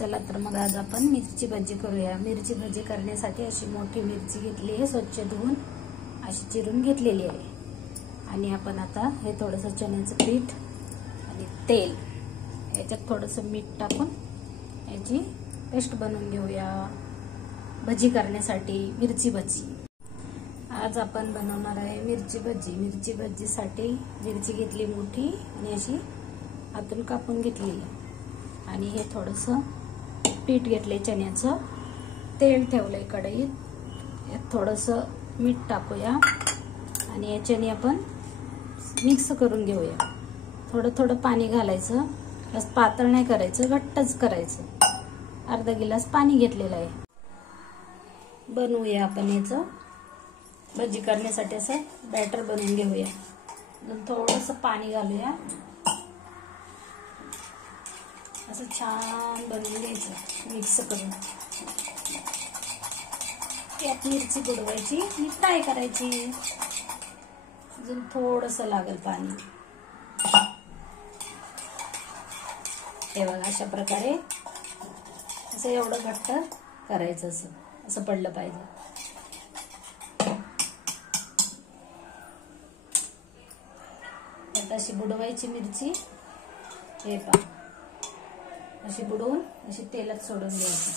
चला तर मग आज आपण मिरची भजी करूया। मिरची भजी करण्यासाठी अशी मोठी मिरची घेतली आहे, स्वच्छ धुवून अशी चिरून घेतलेली आहे। आणि आपण आता हे थोडंसं चण्याचं पीठ आणि तेल याच्यात थोडंसं मीठ टाकून याची पेस्ट बनवून घेऊया भजी करण्यासाठी। मिरची भजी आज आपण बनवणार आहे मिरची भजी। मिरची भजीसाठी मिरची घेतली मोठी आणि अशी आतून कापून घेतली आणि हे थोडंसं पीठ घेतले चण्याचं, तेल ठेवलंय कढईत, यात थोडंसं मीठ टाकूया आणि या चणे आपण मिक्स करून घेऊया। थोडं थोडं पाणी घालायचं, जास्त पातळ नाही करायचं, घट्टच करायचं। अर्धा गिलास पाणी घेतलेलं आहे। बनवूया आपण याचं भजी करण्यासाठी असं बॅटर बनवून घेऊया। थोडंसं पाणी घालूया, असं छान बनवून घ्यायचं मिक्स करून। यात मिरची बुडवायची आणि फ्राय करायची। अजून थोडंसं लागेल पाणी। हे बघा अशा प्रकारे असं एवढं घट्ट करायचं, असं पडलं पाहिजे। आता अशी बुडवायची मिरची, हे पहा अशी बुडवून अशी तेलात सोडून द्यायची।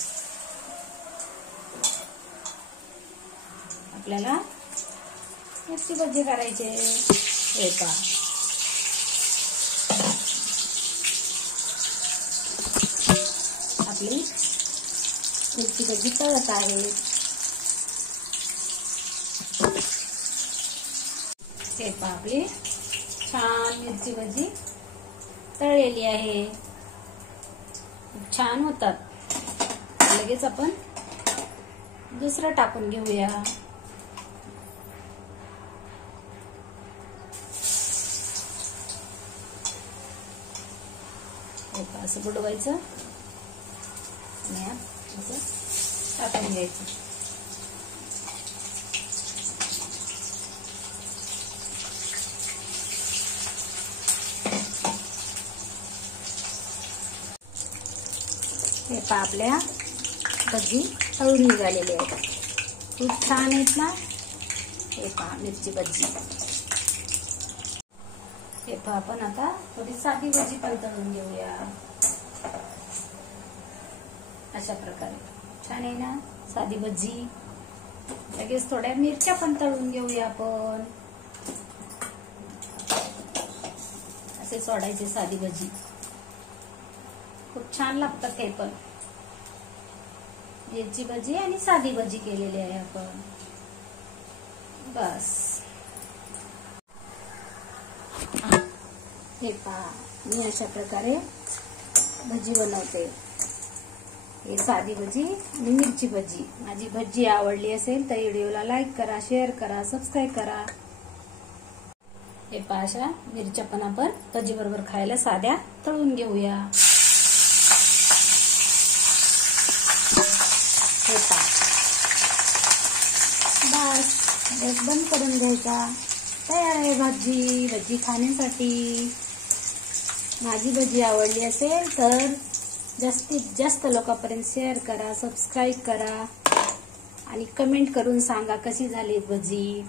आपल्याला मिरची भजी करायचे, हे पहा आपली मिरची भजी तळत आहे। हे पहा आपली छान मिरची भजी तळलेली आहे, छान होतात। लगेच आपण दुसरं टाकून घेऊया। असं बुडवायचं आणि असं टाकून घ्यायचं। हे पहा आपल्या भजी तळून निघालेले आहेत, खूप छान आहेत ना। हे पहा मिरची भजी। हे पहा आपण आता थोडी साधी भजी पण तळून घेऊया अशा प्रकारे। छान आहे ना साधी भजी। लगेच थोड्या मिरच्या पण तळून घेऊया आपण। असे सोडायचे साधी भजी, खूप छान लागतात हे पण। मिरची भजी आणि साधी भजी केलेली आहे आपण। बस हे पहा मी अशा प्रकारे भजी बनवते। हे साधी भजी आणि मिरची भजी। माझी भजी आवडली असेल तर व्हिडिओला लाईक करा, शेअर करा, सबस्क्राईब करा। हे पहा अशा मिरच्या पण आपण भजी बरोबर खायला साध्या तळून घेऊया। हे पहा बस बंद करून घ्यायचा, तयार आहे भजी। भजी खाण्यासाठी माझी भजी आवडली असेल तर जास्तीत जास्त लोकांपर्यंत शेअर करा, सबस्क्राईब करा आणि कमेंट करून सांगा कशी झाली भजी।